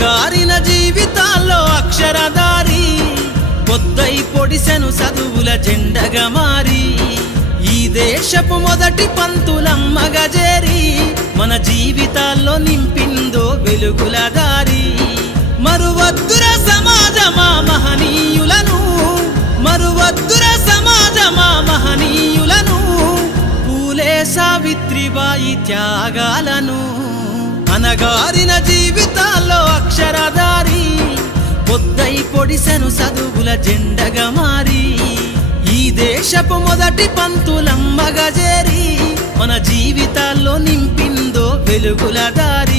అనగారిన జీవితాల్లో అక్షరధారి పొద్దై పొడిసెను చదువుల జెండగా మారి ఈ దేశపు మొదటి పంతులమ్మగా చేరి మన జీవితాల్లో నింపిందో వెలుగుల దారి మరువద్దుర సమాజమా మహనీయులను మరువద్దుర సమాజమా మహనీయులను పూలే సావిత్రిబాయి త్యాగాలను అనగారిన జీవితాల్లో అక్షరధారి పొద్దై పొడిసెను చదువుల జెండగా మారి ఈ దేశపు మొదటి పంతులమ్మగా చేరి మన జీవితాల్లో నింపిందో వెలుగుల దారి